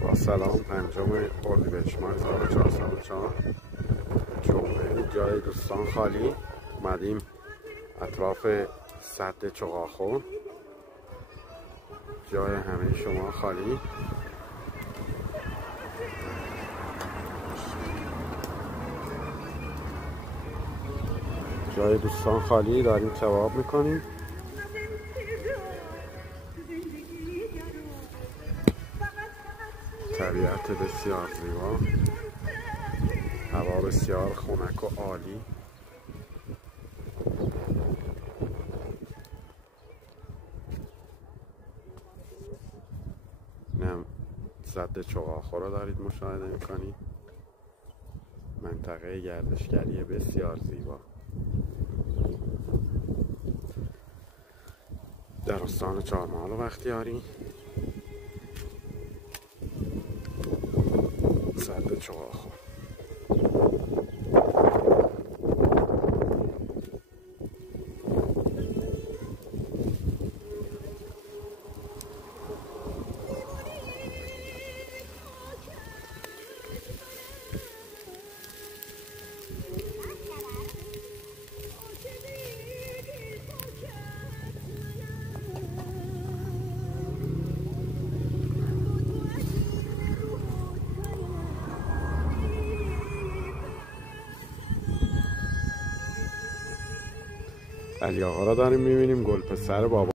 با سلام، 5 اردیبهشت ماه 1404 جمعه. جای دوستان خالی. اومدیم اطراف سد چغاخور. جای همه شما خالی. جای دوستان خالی. داریم ثواب میکنیم. طبیعت بسیار زیبا، هوا بسیار خنک و عالی. اینم سد چغاخور رو دارید مشاهده میکنید. منطقه گردشگری بسیار زیبا در استان چهارمحال و بختیاری. سد چغاخور. علی آقا را داریم میبینیم، گل پسر بابا